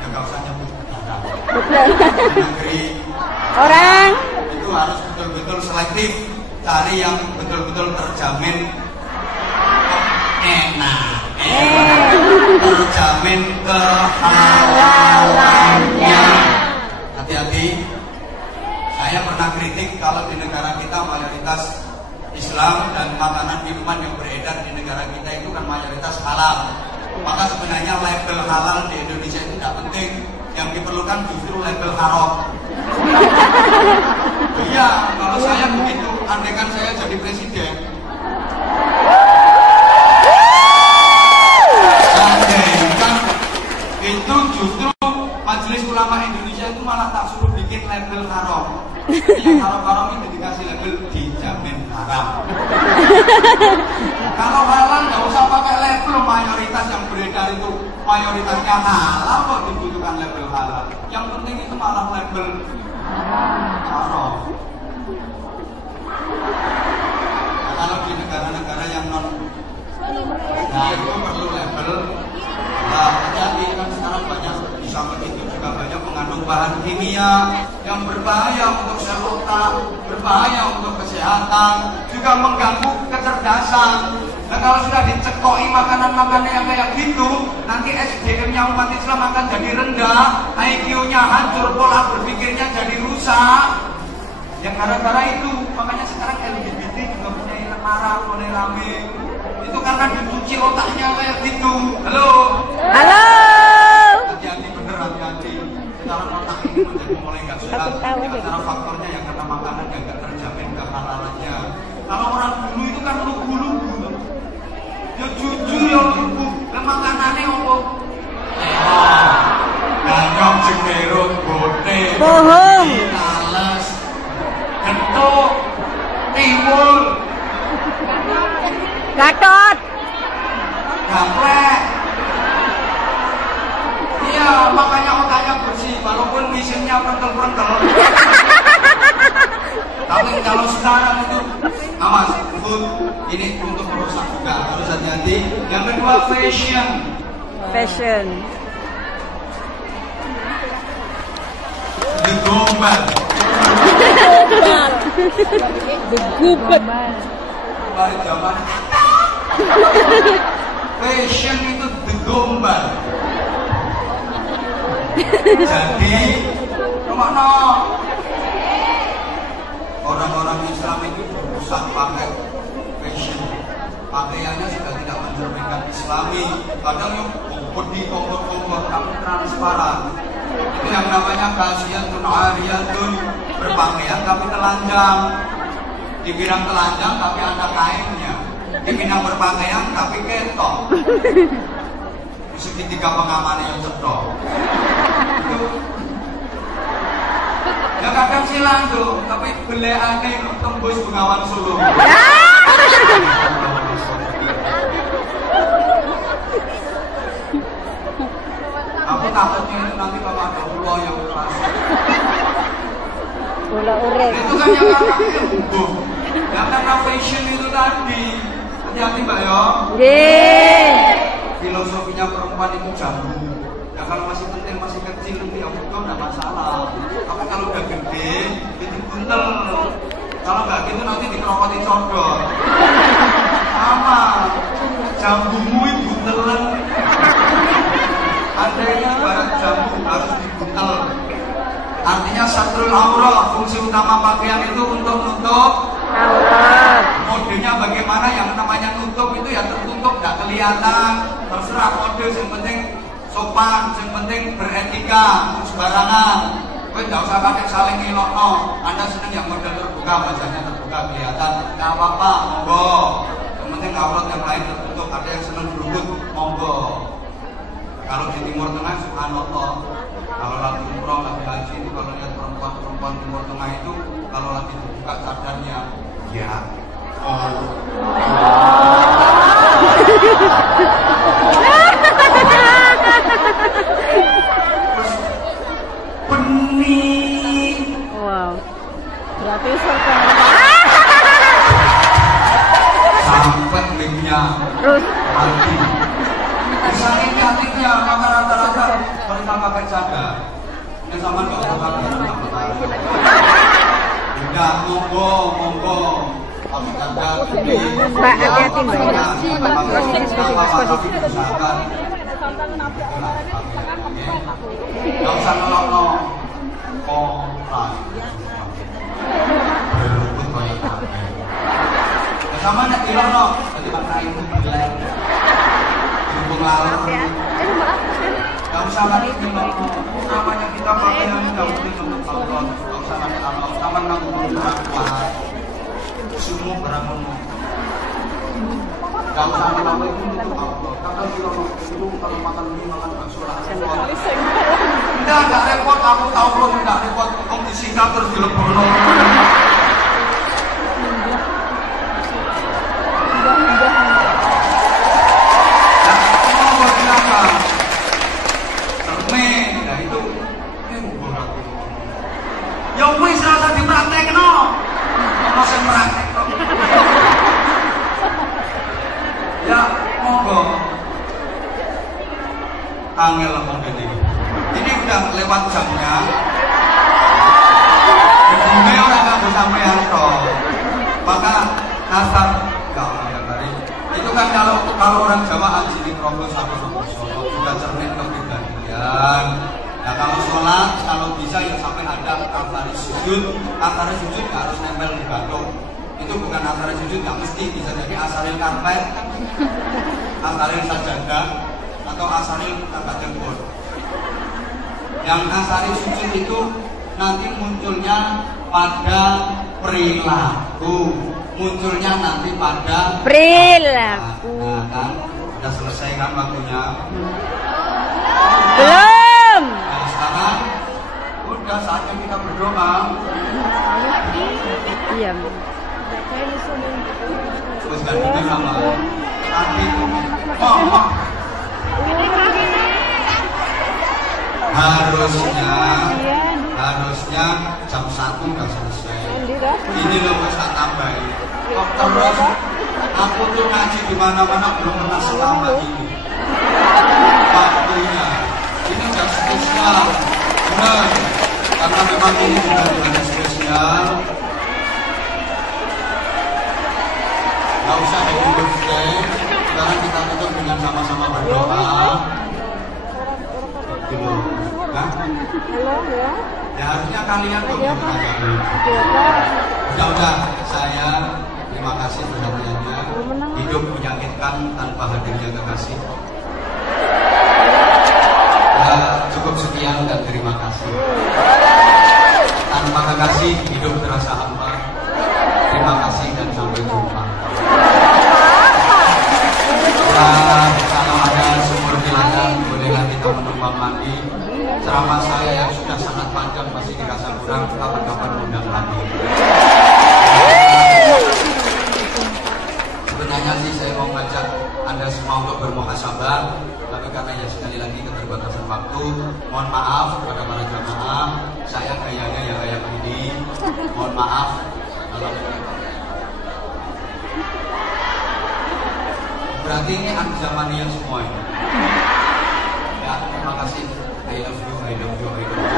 ya nggak usah nyebut orang. Betul. Di negeri Orang. itu harus betul-betul selektif, cari yang betul-betul terjamin enak. Terjamin kehalalannya. Hati-hati. Saya pernah kritik kalau di negara kita mayoritas Islam dan makanan minuman yang beredar di negara kita itu kan mayoritas halal. Maka sebenarnya label halal di Indonesia itu tidak penting. Yang diperlukan justru label haram. Iya, kalau saya begitu, andaikan saya jadi presiden. Itu justru Majelis Ulama Indonesia itu malah tak suruh bikin label haram. Yang haram-haram itu dikasih label dijamin haram. Kalau halal nggak usah pakai label, mayoritas yang beredar itu mayoritasnya halal kok dibutuhkan label halal. Yang penting itu malah label haram. Nah, kalau di negara-negara yang non, nah itu perlu label. Nah, jadi kan sekarang banyak di samping itu juga banyak mengandung bahan kimia yang berbahaya untuk sel otak, berbahaya untuk kesehatan, juga mengganggu kecerdasan. Nah kalau sudah dicekoki makanan-makanan yang kayak gitu, nanti SDM-nya umat Islam akan jadi rendah, IQ-nya hancur, pola berpikirnya jadi rusak. Yang gara-gara itu, makanya sekarang LGBT juga punya marah, mulai rame. Itu karena dicuci otaknya kayak gitu. Halo. Halo. Hati-hati bener, hati-hati. Sekarang otak ini menjadi mulai nggak sehat. Karena faktornya yang karena makanan yang nggak terjamin kehalalannya. Kalau orang dulu itu kan lugu-lugu. Ya jujur ya lugu. Lah makanannya apa? Gandong jegerut bote. Bohong. Nales. Gentuk. Tiwul. Gatot. Gaplek. Iya, makanya otaknya bersih, walaupun mesinnya prentel-prentel. Tapi kalau sekarang itu awas, food ini untuk merusak juga, harus hati-hati. Yang kedua fashion. Fashion. Digombal. Begubet. Dari zaman fashion itu digombal. Jadi kemana orang-orang Islam itu berusaha pakai fashion. pakaiannya sudah tidak mencerminkan Islami. Kadang yang body kompor-kompor tapi transparan. Itu yang namanya kasiyatun ariyatun, berpakaian tapi telanjang. Dibilang telanjang tapi ada kainnya. Dibilang berpakaian tapi ketok. Segitiga pengamannya yang cetok. Ya kadang silang tuh, tapi beleane tembus Bengawan Solo. Aku takutnya itu nanti kalau ada ulo yang keras. Ulo urip. Itu kan yang kakaknya bubuh. Yang karena fashion itu tadi. Hati-hati Mbak ya. Nggih. Filosofinya perempuan itu jambu. Ya kalau masih penting, masih kecil itu ya betul enggak masalah. Tapi kalau udah gede, itu buntel. Kalau nggak gitu nanti dikerokoti codor. Sama. Jambumu itu buntelan. Ada yang ibarat jambu harus dibuntel. Artinya satrul aurah, fungsi utama pakaian itu untuk nutup aurat. Modenya bagaimana, yang namanya nutup itu ya tertutup, nggak kelihatan. Terserah mode, yang penting sopan, yang penting beretika, sembarangan. Kowe nggak usah pakai saling ngilokno. Anda seneng yang model terbuka, wajahnya terbuka kelihatan, nggak apa-apa, monggo. Yang penting aurat yang lain tertutup. Ada yang seneng berukut, monggo. Kalau di Timur Tengah, subhanallah, kalau lagi umroh, lagi haji itu kalau lihat perempuan Timur Tengah itu kalau lagi dibuka cadarnya, ya, terus bening. Wow. Berarti sopan. Sampai linknya Terus mati. Misalnya cantiknya, maka rata-rata mereka pakai cadar. Yang sama nggak usah pakai cadar. Udah, monggo. Pakai cadar. Mbak, hati-hati Mbak. Nggak usah nolong. Berukut kayak apa? Sama nak kilo no. Tadi mana itu bilang. Gak usah lagi bilang namanya kita pakai yang tidak penting untuk Allah. Gak usah lagi Allah. Sama nanggung berapa semua barang umum. Gak usah bilang itu untuk Allah. Kata bilang itu kalau makan ini makan bakso lah. Enggak repot. Aku tahu lo enggak repot. Kamu disingkat terus dilebur. Ya wis rasa dipraktekno. Ono sing praktekno. Ya monggo. Angel apa ini? Ini udah lewat jamnya. Ibunya orang kamu sampean toh. Maka nasar ya tadi. Itu kan kalau orang Jawa haji di Probolinggo sama Solo juga cermin kepribadian. Nah kalau sholat, kalau bisa ya sampai ada asaris sujud. Asaris sujud nggak harus nempel di batu. Itu bukan asaris sujud, nggak mesti. Bisa jadi asaril karpet, asaril sajadah, atau asaril tangga jempol. Yang asaris sujud itu nanti munculnya pada perilaku. Munculnya nanti pada perilaku. Nah kan, udah selesai kan waktunya? Belum. Nah, sekarang udah saatnya kita berdoa. Iya. Terus ganti nama. Tadi harusnya jam 1 udah selesai. Ini loh bisa tambahin. Terus aku tuh ngaji di mana-mana belum pernah selama ini. Waktunya. Ini udah spesial, benar. Karena memang ini sudah bulan spesial. Gak usah happy birthday. Sekarang kita tutup dengan sama-sama berdoa. Gitu. Nah, ya harusnya kalian tuh udah, saya terima kasih perhatiannya. Hidup menyakitkan tanpa hadirnya kekasih. Ya, cukup sekian dan terima kasih. Tanpa kekasih hidup terasa hampa. Terima kasih dan sampai jumpa. Kalau ada sumur di ladang, bolehlah kita menumpang mandi. Ceramah saya yang sudah sangat panjang masih dirasa kurang, kapan-kapan undang lagi. Sebenarnya sih saya mau ngajak Anda semua untuk bermuhasabah, tapi karena ya sekali lagi keterbatasan waktu, mohon maaf kepada para jamaah, saya gayanya ya kayak begini. Mohon maaf kalau berarti ini anak zamannya semua ini. Ya, terima kasih. I love you, I love you, I love you.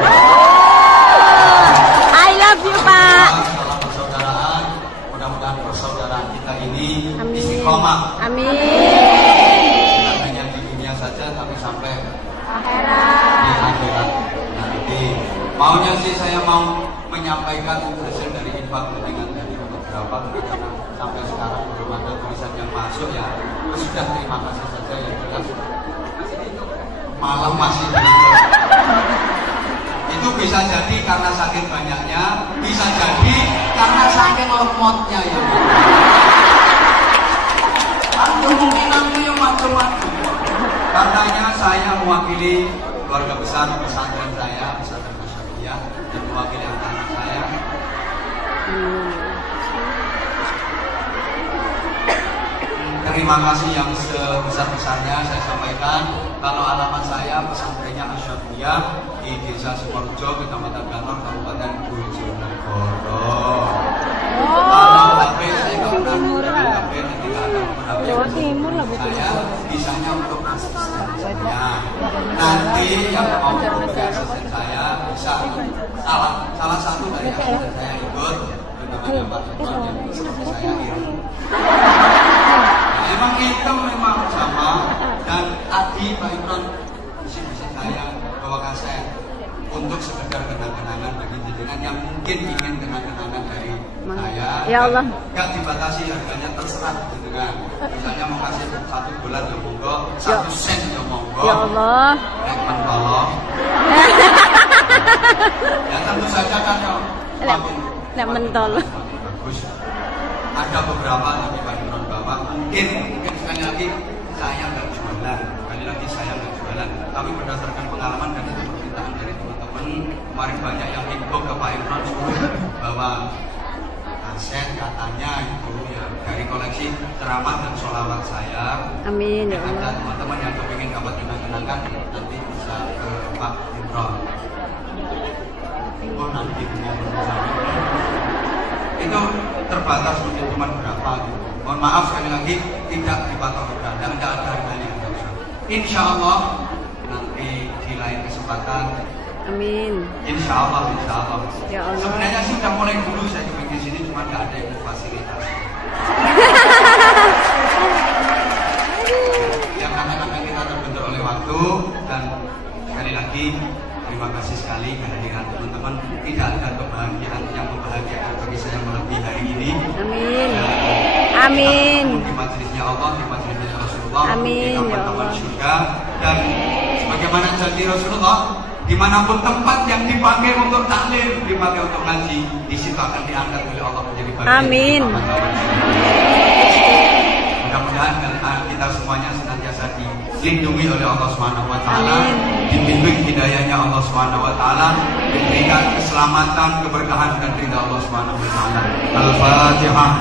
I love you, Pak. Salam persaudaraan. Mudah-mudahan persaudaraan kita ini istiqomah. Amin. Bukan hanya di dunia saja, tapi sampai di akhirat nanti. Maunya sih saya mau menyampaikan hasil dari infak dengan dari beberapa karena sampai sekarang belum ada tulisan yang masuk ya. Sudah terima kasih saja yang jelas. Malam masih itu bisa jadi karena saking banyaknya, bisa jadi karena saking lemotnya ya. Kemungkinan yang macam-macam. Karenanya saya mewakili keluarga besar pesantren saya, pesantren Musyafiyah, dan mewakili anak-anak saya. Terima kasih yang sebesar-besarnya saya sampaikan. Kalau alamat saya pesantrennya Asyafiyah di Desa Sukorejo, Kecamatan Ganor, Kabupaten Bojonegoro. Kalau HP saya nggak pernah menggunakan HP, nanti nggak akan menggunakan HP. Saya bisanya untuk asisten saya. Nanti yang mau menjadi asisten saya bisa salah satu dari asisten saya ikut, namanya Pak Imron yang bisa saya iring. Memang kita memang sama, dan tadi Pak Imron bisa saya bawakan saya untuk sekedar kenang-kenangan bagi jenengan yang mungkin ingin kenang-kenangan dari saya. Ya Allah. Gak dibatasi harganya, terserah jenengan. Misalnya mau kasih $1 ya monggo, 1 sen ya monggo. Ya Allah. Tolong. Ya tentu saja kan ya. Nek mentol. Bagus. Ada beberapa dari Pak Imron bawa, mungkin sekali lagi saya nggak jualan, tapi berdasarkan pengalaman dan itu permintaan dari teman-teman, kemarin banyak yang inbox ke Pak Imron bahwa kaset katanya itu ya dari koleksi ceramah dan sholawat saya. Amin ya Allah. Ada teman-teman yang kepingin dapat kenang-kenangan nanti bisa ke Pak Imron. Oh nanti itu terbatas mungkin cuma berapa gitu. Mohon maaf sekali lagi tidak dipatok harga, tidak ada harganya. Insya Allah nanti di lain kesempatan. Amin. Insya Allah. Ya Allah. Sebenarnya sih udah mulai dulu saya kepingin sini, cuma nggak ada yang fasilitasi. Ya karena kita terbentur oleh waktu, dan sekali lagi terima kasih sekali kehadiran teman-teman. Tidak ada kebahagiaan yang membahagiakan bagi saya melebihi hari ini. Amin. Amin. Di majelisnya Allah, di majelisnya Rasulullah, amin, di kapan-kapan surga. Dan sebagaimana janji Rasulullah, dimanapun tempat yang dipakai untuk taklim, dipakai untuk ngaji, di situ akan diangkat oleh Allah menjadi bagian. Amin. Mudah-mudahan kita semuanya senantiasa dilindungi oleh Allah Subhanahu wa taala, dibimbing hidayahnya Allah Subhanahu wa taala, diberikan keselamatan, keberkahan dan ridha Allah Subhanahu wa taala. Al-Fatihah.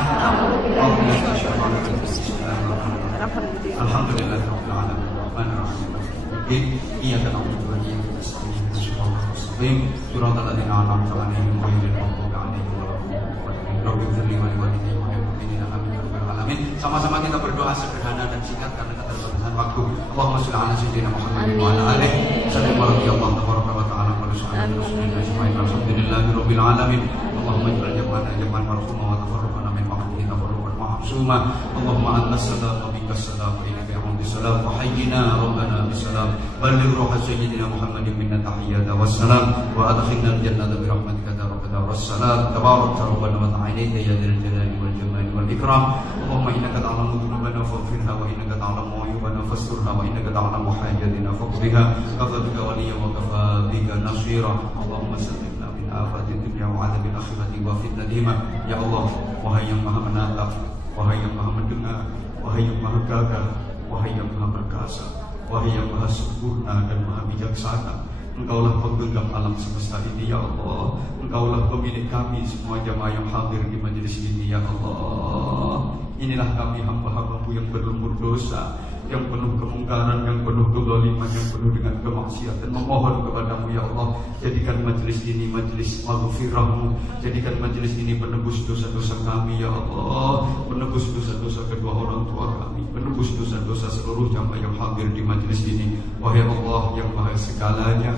Alhamdulillahirabbil alamin. Rahmanir-rahim. Iyyaka na'budu wa iyyaka nasta'in. Shiratal ladzina an'amta 'alaihim ghairil maghdubi 'alaihim waladdallin. Rabbil ighfirli wa li walidayya wa lil mu'minina amin ya rabbal alamin. Sama-sama kita berdoa sederhana dan singkat karena keterbatasan waktu. Allahumma shalli ala sayyidina Muhammadin wa ala alihi sallim wa radhiyallahu tabaraka wa ta'ala wa sallallahu alhamdulillahi rabbil alamin. Allahumma ij'al jam'ana jam'an marhuma wa tafarraqana min ba'dihi tafarruqan معصوما اللهم أنت السلام ومنك السلام وإليك يعود السلام وحينا ربنا بالسلام بلغ روح سيدنا محمد منا التحيات والسلام وأدخلنا الجنة برحمتك يا رب دار السلام تبارك ربنا وتعالى يا ذا الجلال والجمال والإكرام اللهم إنك تعلم ذنوبنا فاغفرها وإنك تعلم عيوبنا فاسترها وإنك تعلم حاجتنا فاقضها كفى بك وليا وكفى بك نصيرا اللهم سلمنا من آفات الدنيا وعذاب الآخرة وفتنتهما ya Allah, wahai yang maha menatap, wahai yang maha mendengar, wahai yang maha gagah, wahai yang maha perkasa, wahai yang maha sempurna dan maha bijaksana. Engkaulah penggenggam alam semesta ini ya Allah. Engkaulah pemilik kami semua jamaah yang hadir di majelis ini ya Allah. Inilah kami hamba-hambamu yang berlumur dosa, yang penuh kemungkaran, yang penuh kezaliman, yang penuh dengan kemaksiatan. Memohon kepadamu ya Allah, jadikan majelis ini majelis maghfirahmu, jadikan majelis ini penebus dosa-dosa kami ya Allah, penebus dosa-dosa kedua orang tua kami, penebus dosa-dosa seluruh jamaah yang hadir di majelis ini. Wahai Allah yang maha segalanya,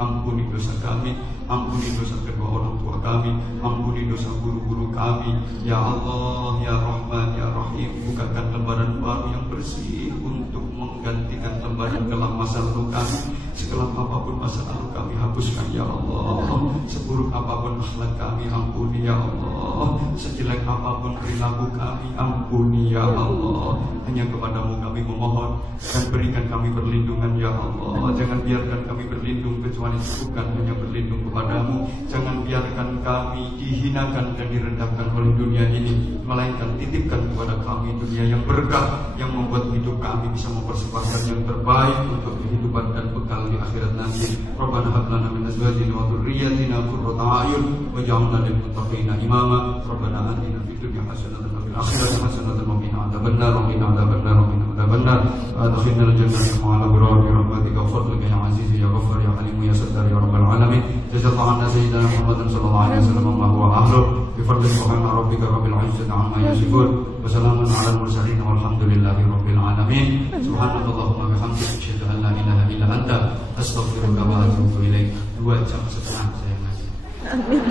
ampuni dosa kami, ampuni dosa kedua orang tua kami, ampuni dosa guru-guru kami ya Allah ya Rahman ya Rahim. Bukakan lembaran baru yang bersih untuk menggantikan lembaran kelam masa lalu kami. Sekelam apapun masa lalu kami hapuskan ya Allah. Seburuk apapun akhlak kami ampuni ya Allah. Sejelek apapun perilaku kami ampuni ya Allah. Hanya kepadamu kami memohon, dan berikan kami perlindungan ya Allah. Jangan biarkan kami berlindung kecuali bukan hanya berlindung kepadamu. Jangan biarkan kami dihinakan dan direndahkan oleh dunia ini, melainkan titipkan kepada kami dunia yang berkah, yang membuat hidup kami bisa mempersembahkan yang terbaik untuk kehidupan dan bekal di akhirat nanti. Rabbana hab lana min azwajina wa dhurriyyatina qurrata a'yun waj'alna lil muttaqina imama. Rabbana atina fid dunya hasanatan wa fil akhirati hasanatan wa qina adzabannar wa qina adzabannar wa qina adzabannar. Adkhilna al-jannata ma'al abrar bi rahmatika wa fadlika ya aziz ya ghafar ya halim ya sattar ya rabbal alamin. Jazakallahu anna sayyidina Muhammadan sallallahu alaihi wasallam wa huwa ahlu bi fadli subhana rabbika rabbil izzati amma yasifun wa salamun alal mursalin walhamdulillahi rabbil alamin. Subhanallahumma bihamdika asyhadu an la ilaha illa anta astaghfiruka wa atubu ilaik. 2 jam setengah saya ngaji. Amin.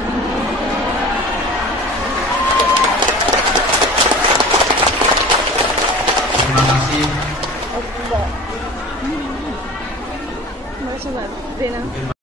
Terima kasih. Mbak.